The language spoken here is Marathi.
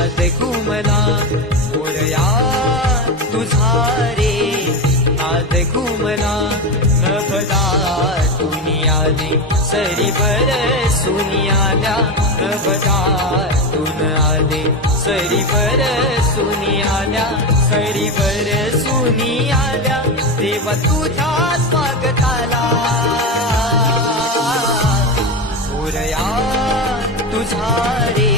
नाद घुमला मोरया तुझा रे नाद घुमला नभदा दुनियाने सरी बरसून आल्या नभदा तुन आले सरी बरसून आल्या सरी बरसून आल्या देवा तुझ्या स्वागताला मोरया तुझा रे